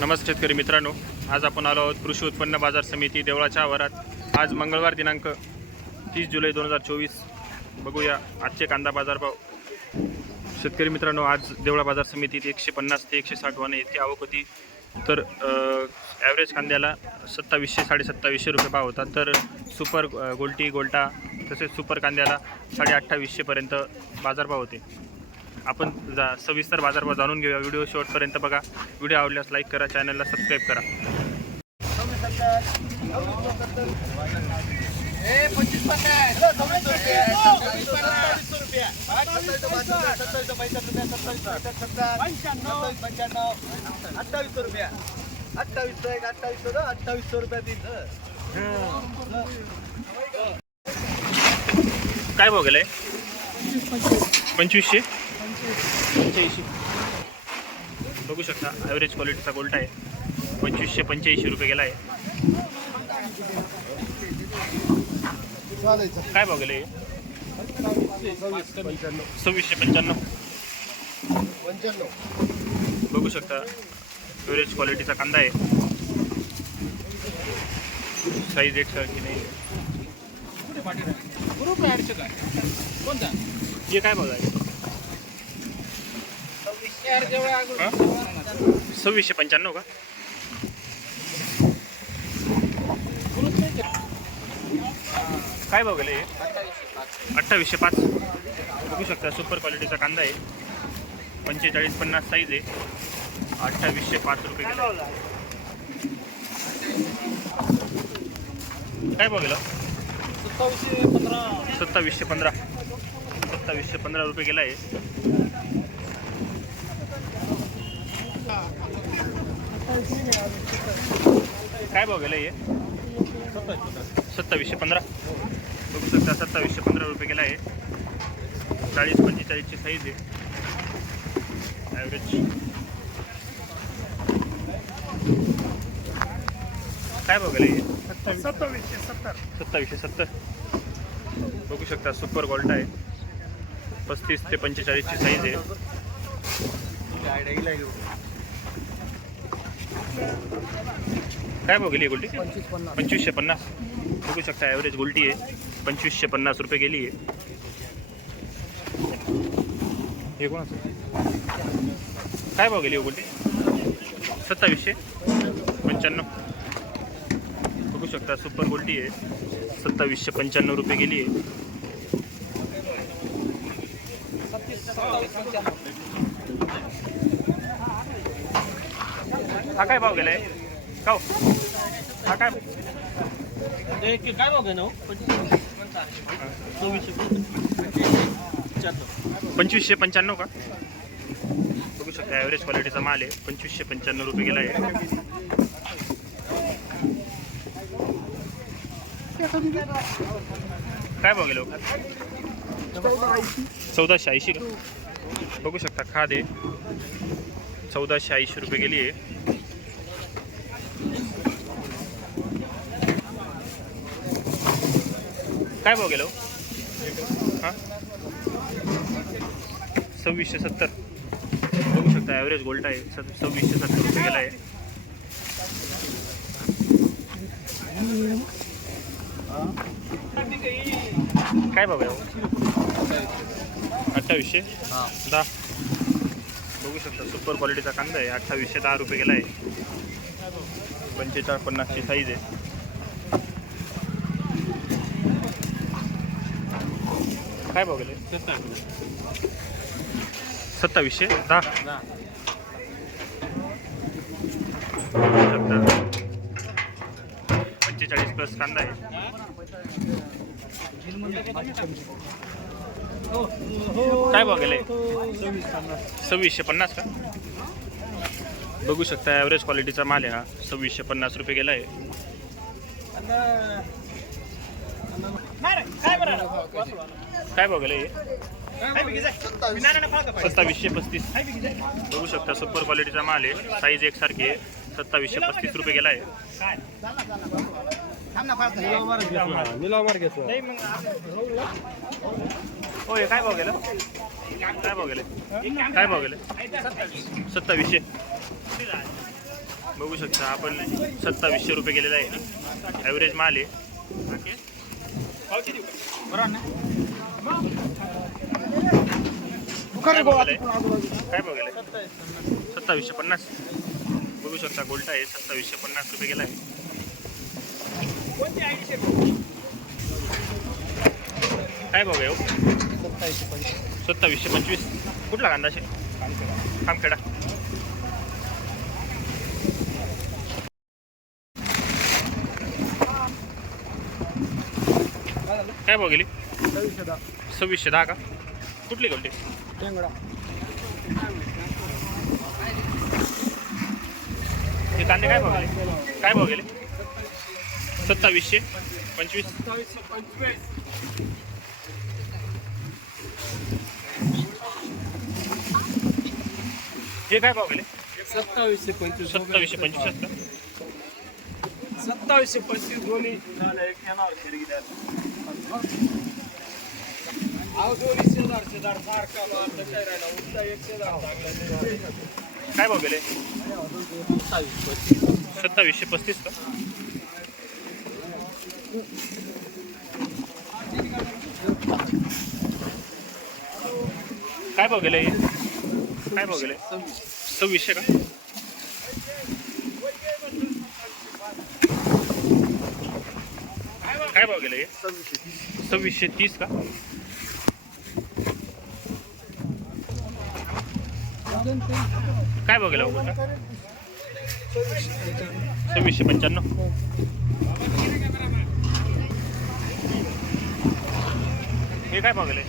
नमस्कार शेतकरी मित्रांनो. आज आपण आलो आहोत कृषी उत्पन्न बाजार समिती देवळाच्या आवारात. आज मंगळवार दिनांक तीस जुलै दोन हजार चोवीस. बघूया आजचे कांदा बाजारभाव. शेतकरी मित्रांनो आज देवळा बाजार समितीत एकशे पन्नास ते एकशे साठ वाने इतकी आवक होती. तर ॲव्हरेज कांद्याला सत्तावीसशे साडेसत्तावीसशे रुपये भाव होता. तर सुपर गोल्टी गोल्टा तसेच सुपर कांद्याला साडे अठ्ठावीसशेपर्यंत बाजारभाव होते. आपण जा सविस्तर बाजारभाव जाणून घेऊया. व्हिडिओ शेवटपर्यंत बघा. व्हिडिओ आवडल्यास लाईक करा चॅनलला सबस्क्राईब करा. अठ्ठावीस अठ्ठावीस एक अठ्ठावीस अठ्ठावीस रुपया दिन काय पंचवीसशे? पंच्याऐंशी. बघू शकता ॲव्हरेज क्वालिटीचा गोल्ट आहे. पंचवीसशे पंच्याऐंशी रुपये गेला आहे. काय भाव गेले? सव्वीसशे पंच्याण्णव. पंच्याण्णव बघू शकता ॲव्हरेज क्वालिटीचा कांदा आहे. साईज एकसारखी नाही हे काय बघा सव्वीसशे पंच्याण्णव का? काय भाव गेले अठ्ठावीसशे पाच. बघू शकता सुपर क्वालिटीचा कांदा आहे. पंचेचाळीस पन्नास साईज आहे. अठ्ठावीसशे पाच रुपये गेला. काय भाव गेला? सत्तावीसशे पंधरा. सत्तावीसशे पंधरा. सत्तावीसशे पंधरा रुपये गेला आहे. काय भाव गेला हे? सत्तावीसशे पंधरा. बघू शकता सत्तावीसशे पंधरा रुपये गेला आहे. चाळीस पंचेचाळीसची साईज आहे. ॲव्हरेज काय भाव गेला हे? सत्तावीसशे सत्तर. सत्तावीसशे सत्तर. बघू शकता सुपर गोल्ड आहे. पस्तीस ते पंचेचाळीसची साईज आहे. काय भाव गेली गोल्टी पंचवीसशे पन्नास. बघू शकता ॲव्हरेज गोल्टी आहे. पंचवीसशे पन्नास रुपये गेली आहे. हे कोणाचं काय भाव गेली गोल्टी सत्तावीसशे? पंच्याण्णव. बघू शकता सुपर गोल्टी आहे. सत्तावीसशे पंच्याण्णव रुपये गेली आहे. हा काय भाव गेलाय? का हा काय? काय पंचवीसशे पंच्याण्णव का? बघू शकता ॲव्हरेज क्वालिटीचा माल आहे. पंचवीसशे पंच्याण्णव रुपये गेला आहे. काय भाव गेलो हो? चौदाशे ऐंशी का? बघू शकता खाद आहे. चौदाशे ऐंशी रुपये गेली आहे. काय भाव गेलो? हां? सव्वीसशे सत्तर. बघू शकता ॲव्हरेज गोल्ड आहे. स- सव्वीसशे सत्तर रुपये गेला आहे काय भाव आहे? हो? अठ्ठावीसशे दहा. बघू शकता सुपर क्वालिटीचा कांदा आहे. अठ्ठावीसशे दहा रुपये गेला आहे पंचेचाळीस पन्नासची साईज आहे. काय भाव गेले सत्तावीसशे? दहा. पंचेचाळीस प्लस कांदा आहे. काय भाव सव्वीसशे पन्नास का? बघू शकता ॲव्हरेज क्वालिटीचा माल आहे हा. सव्वीसशे पन्नास रुपये गेला आहे. काय भाव सत्तावीसशे पस्तीस. बघू शकता सुपर क्वालिटीचा माल आहे. साईज एकसारखी आहे. सत्तावीसशे पस्तीस रुपये गेला आहे होय काय भाव गेलं काय भाव गेले काय भाव गेले सत्तावीसशे. बघू शकता आपण सत्तावीसशे रुपये गेलेला आहे. ॲव्हरेज माल आहे. काय भाव काय सत्तावीसशे पन्नास. बघू शकता गोल्टा आहे सत्तावीसशे पन्नास रुपये गेला आहे. काय बघा येऊ हो? सत्तावीसशे पंचवीस. कुठला कांदाशे कामखेडा काय भाव गेली? सव्वीसशे दहा. का? कुठली गोल्टी हे कांदे काय भाव गेले? काय भाव गेले? सत्तावीसशे? पंचवीस? हे काय भाव गेले? सत्तावीसशे पंचवीस. सत्तावीसशे पंचवीस का? सत्तावीसशे पंचवीस दोन्ही. झालं एक येणार काय काय भाव गेले? सत्तावीसशे पस्तीस का? काय भाव गेले काय भाव गेले? सव्वीसशे का? काय भाव गेले? हे? सव्वीसशे तीस का? काय भाव गेला हो सव्वीसशे पंच्याण्णव. हे काय भाव गेले?